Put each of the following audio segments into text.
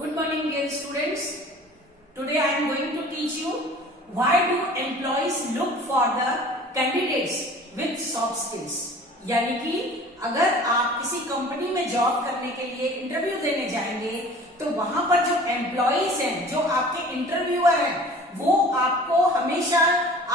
Good morning, dear students. Today I am going to teach you why do employees look for the candidates with soft skills. यानी कि अगर आप किसी company में job करने के लिए इंटरव्यू देने जाएंगे तो वहां पर जो एम्प्लॉइज हैं, जो आपके इंटरव्यूअर हैं, वो आपको हमेशा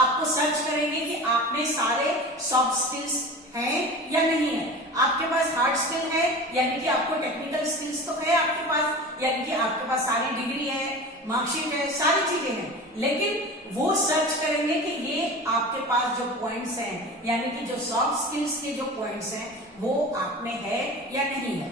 आपको सर्च करेंगे कि आप में सारे सॉफ्ट स्किल्स हैं या नहीं है। आपके पास हार्ड स्किल है यानी कि आपको टेक्निकल स्किल्स तो है आपके पास, यानी कि आपके पास सारी डिग्री है, मार्कशीट है, सारी चीजें हैं, लेकिन वो सर्च करेंगे कि ये आपके पास जो पॉइंट्स हैं यानी कि जो सॉफ्ट स्किल्स के जो पॉइंट्स हैं वो आप में है या नहीं है।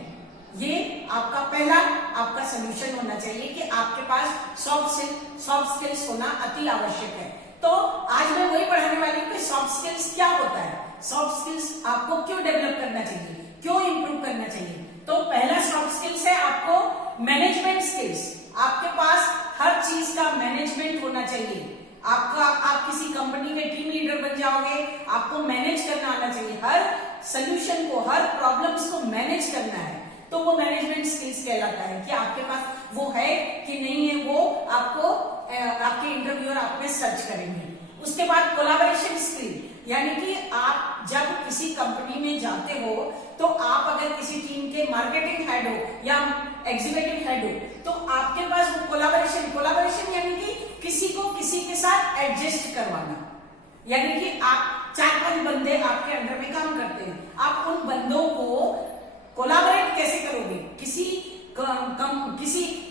ये आपका पहला आपका सोल्यूशन होना चाहिए कि आपके पास सॉफ्ट स्किल्स होना अति आवश्यक है। तो आज मैं वही पढ़ाने वाली हूँ कि सॉफ्ट स्किल्स क्या होता है, सॉफ्ट स्किल्स आपको क्यों डेवलप करना चाहिए, क्यों इंप्रूव करना चाहिए। तो पहला सॉफ्ट स्किल्स है आपको मैनेजमेंट स्किल्स। आपके पास हर चीज का मैनेजमेंट होना चाहिए। आप किसी कंपनी के टीम लीडर बन जाओगे, आपको मैनेज करना आना चाहिए, हर सोल्यूशन को, हर प्रॉब्लम्स को मैनेज करना है, तो वो मैनेजमेंट स्किल्स कहलाता है कि आपके पास वो है कि नहीं है, वो आपको आपके इंटरव्यूअर आप में सर्च करेंगे। उसके बाद कोलैबोरेशन स्किल, यानी कि आप जब किसी कंपनी में जाते हो तो आप अगर किसी टीम के मार्केटिंग हेड हो या एग्जीक्यूटिव हेड हो तो आपके पास वो कोलैबोरेशन यानी कि किसी को किसी के साथ एडजस्ट करवाना, यानी कि आप 4-5 बंदे आपके अंडर में काम करते हैं, आप उन बंदों को कोलैबोरेट कैसे करोगे। किसी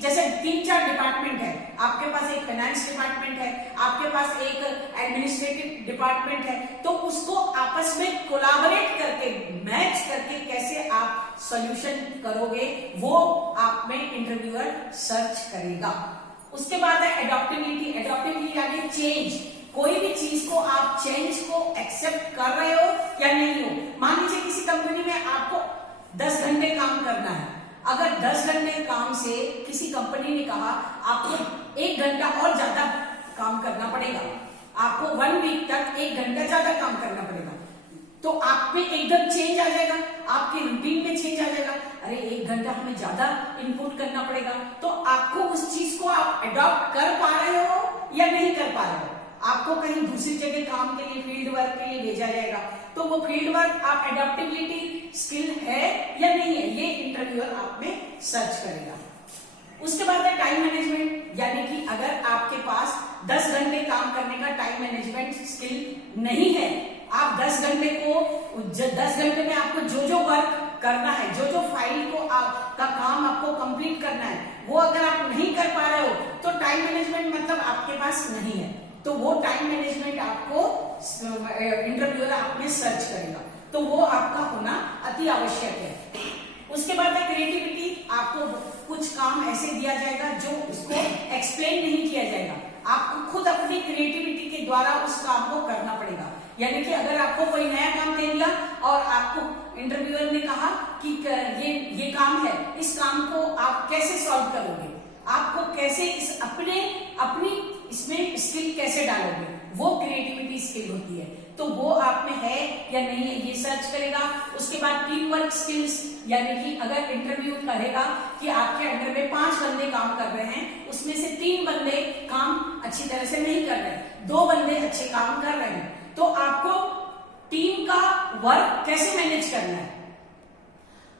जैसे 3-4 डिपार्टमेंट है, आपके पास एक फाइनेंस डिपार्टमेंट है, आपके पास एक एडमिनिस्ट्रेटिव डिपार्टमेंट है, तो उसको आपस में कोलैबोरेट करके, मैच करके कैसे आप सॉल्यूशन करोगे वो आप में इंटरव्यूअर सर्च करेगा। उसके बाद है एडॉप्टेबिलिटी यानी चेंज। कोई भी चीज को आप चेंज को एक्सेप्ट कर रहे हो या नहीं हो। मान लीजिए किसी कंपनी में आपको 10 घंटे काम करना है, अगर 10 घंटे काम से किसी कंपनी ने कहा आपको 1 घंटा और ज्यादा काम करना पड़ेगा, आपको 1 वीक तक 1 घंटा ज्यादा काम करना पड़ेगा, तो आप में एकदम चेंज आ जाएगा, आपके रूटीन में चेंज आ जाएगा। अरे 1 घंटा हमें ज्यादा इनपुट करना पड़ेगा, तो आपको उस चीज को आप अडॉप्ट कर पा रहे हो या नहीं कर पा रहे हो। आपको कहीं दूसरी जगह काम के लिए, फील्ड वर्क के लिए भेजा जाएगा, तो वो फील्ड वर्क आप एडॉप्टेबिलिटी स्किल है या नहीं है, ये इंटरव्यूअर आप में सर्च करेगा। उसके बाद है टाइम मैनेजमेंट, यानी कि अगर आपके पास 10 घंटे काम करने का टाइम मैनेजमेंट स्किल नहीं है, आप 10 घंटे में आपको जो वर्क करना है, जो फाइल को का काम आपको कंप्लीट करना है, वो अगर आप नहीं कर पा रहे हो तो टाइम मैनेजमेंट मतलब आपके पास नहीं है, तो वो टाइम मैनेजमेंट आपको इंटरव्यूअर आप में सर्च करेगा, तो वो आपका होना अति आवश्यक है। उसके बाद है क्रिएटिविटी। आपको कुछ काम ऐसे दिया जाएगा जो उसको एक्सप्लेन नहीं किया जाएगा, आपको खुद अपनी क्रिएटिविटी के द्वारा उस काम को करना पड़ेगा। यानी कि अगर आपको कोई नया काम दे दिया और आपको इंटरव्यूअर ने कहा कि ये काम है, इस काम को आप कैसे सॉल्व करोगे, आपको कैसे अपनी इसमें स्किल कैसे डालोगे, वो क्रिएटिविटी स्किल होती है, तो वो आप में है या नहीं है ये सर्च करेगा। उसके बाद टीम वर्क स्किल्स, यानी कि अगर इंटरव्यू करेगा कि आपके अंडर में 5 बंदे काम कर रहे हैं, उसमें से 3 बंदे काम अच्छी तरह से नहीं कर रहे, 2 बंदे अच्छे काम कर रहे हैं, तो आपको टीम का वर्क कैसे मैनेज करना है।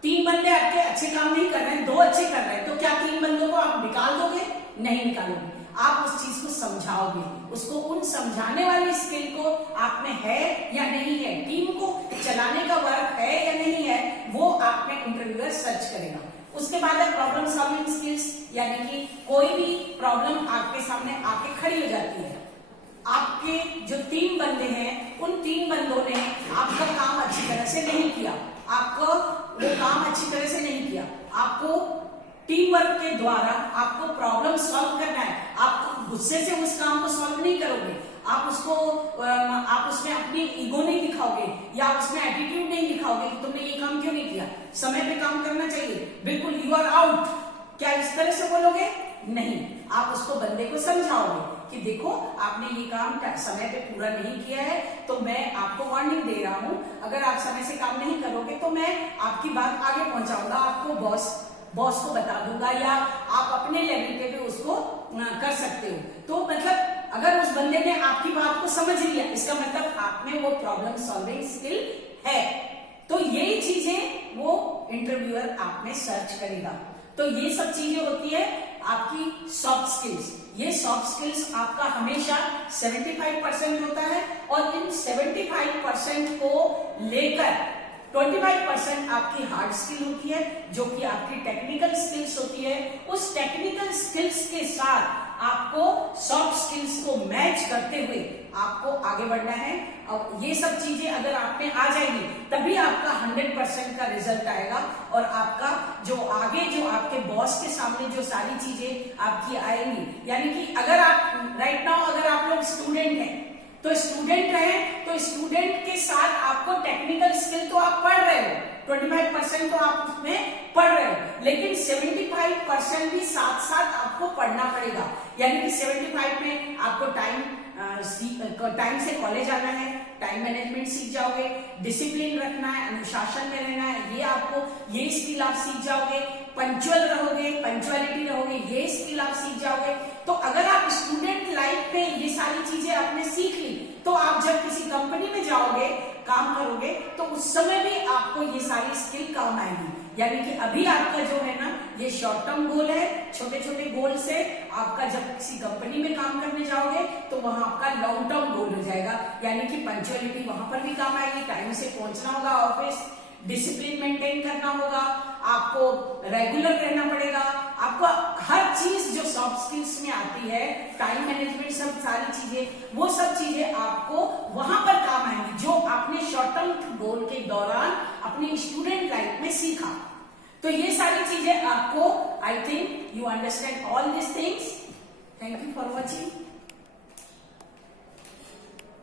3 बंदे आपके अच्छे काम नहीं कर रहे हैं, 2 अच्छे कर रहे हैं, तो क्या 3 बंदों को आप निकाल दोगे? नहीं निकालोगे, आप उस चीज को समझाओगे, उसको उन समझाने वाली स्किल को आप में है या नहीं है, टीम को चलाने का वर्क है या नहीं है, वो आप में इंटरव्यूअर सर्च करेगा। उसके बाद है प्रॉब्लम सॉल्विंग स्किल्स, यानी कि कोई भी प्रॉब्लम आपके सामने आके खड़ी हो जाती है, आपके जो 3 बंदे हैं उन 3 बंदों ने आपका काम अच्छी तरह से नहीं किया, आपको वो काम अच्छी तरह से नहीं किया, आपको टीम वर्क के द्वारा आपको प्रॉब्लम सॉल्व करना है, आप गुस्से से उस काम को सॉल्व नहीं करोगे, आप उसमें अपनी ईगो नहीं दिखाओगे या उसमें एटीट्यूड नहीं दिखाओगे कि तुमने ये काम क्यों नहीं किया, समय पे काम करना चाहिए, बिल्कुल यू आर आउट, क्या इस तरह से बोलोगे? नहीं, आप उसको बंदे को समझाओगे कि देखो आपने ये काम समय पे पूरा नहीं किया है, तो मैं आपको वार्निंग दे रहा हूं, अगर आप समय से काम नहीं करोगे तो मैं आपकी बात आगे पहुंचाऊंगा, आपको बॉस बॉस को बता दूंगा, या आप अपने लेवल पे भी उसको कर सकते हो। तो मतलब अगर उस बंदे ने आपकी बात को समझ लिया, इसका मतलब आप में वो प्रॉब्लम सॉल्विंग स्किल है। तो यही चीजें वो इंटरव्यूअर आप में सर्च करेगा। तो ये सब चीजें होती है आपकी सॉफ्ट स्किल्स। ये सॉफ्ट स्किल्स आपका हमेशा 75% होता है, और इन 75% को लेकर 25% आपकी हार्ड स्किल होती है, जो कि आपकी टेक्निकल स्किल्स होती है। उस टेक्निकल स्किल्स के साथ आपको सॉफ्ट स्किल्स को मैच करते हुए आपको आगे बढ़ना है। और ये सब चीजें अगर आप में आ जाएंगी, तभी आपका 100% का रिजल्ट आएगा, और आपका जो आगे जो आपके बॉस के सामने जो सारी चीजें आपकी आएंगी, यानी कि अगर आप राइट नाउ अगर आप लोग स्टूडेंट हैं, तो स्टूडेंट रहे तो स्टूडेंट के साथ आपको टेक्निकल स्किल तो आप पढ़ रहे हो, 25% तो आप उसमें पढ़ रहे हो, लेकिन 75% भी साथ साथ आपको पढ़ना पड़ेगा। यानी कि 75 में आपको टाइम से कॉलेज आना है, टाइम मैनेजमेंट सीख जाओगे, डिसिप्लिन रखना है, अनुशासन में रहना है, ये आपको ये स्किल आप सीख जाओगे, पंक्चुअल रहोगे, पंक्चुअलिटी रहोगे, ये स्किल आप सीख जाओगे। तो अगर आप स्टूडेंट लाइफ में ये सारी चीजें आपने सीख ली, तो आप जब किसी कंपनी में जाओगे, काम करोगे, तो उस समय भी आपको ये सारी स्किल काम आएगी। यानी कि अभी आपका जो है ना, ये शॉर्ट टर्म गोल है, छोटे छोटे गोल से आपका जब किसी कंपनी में काम करने जाओगे तो वहां आपका लॉन्ग टर्म गोल हो जाएगा। यानी कि पंक्चुअलिटी वहां पर भी काम आएगी, टाइम से पहुंचना होगा ऑफिस, डिसिप्लिन मेंटेन करना होगा, आपको रेगुलर रहना पड़ेगा, आपको हर चीज जो सॉफ्ट स्किल्स में आती है, टाइम मैनेजमेंट, सब सारी चीजें, वो सब चीजें आपको वहां पर काम आएंगी, जो आपने शॉर्ट टर्म गोल के दौरान अपनी स्टूडेंट लाइफ में सीखा। तो ये सारी चीजें आपको, I think you understand all this things.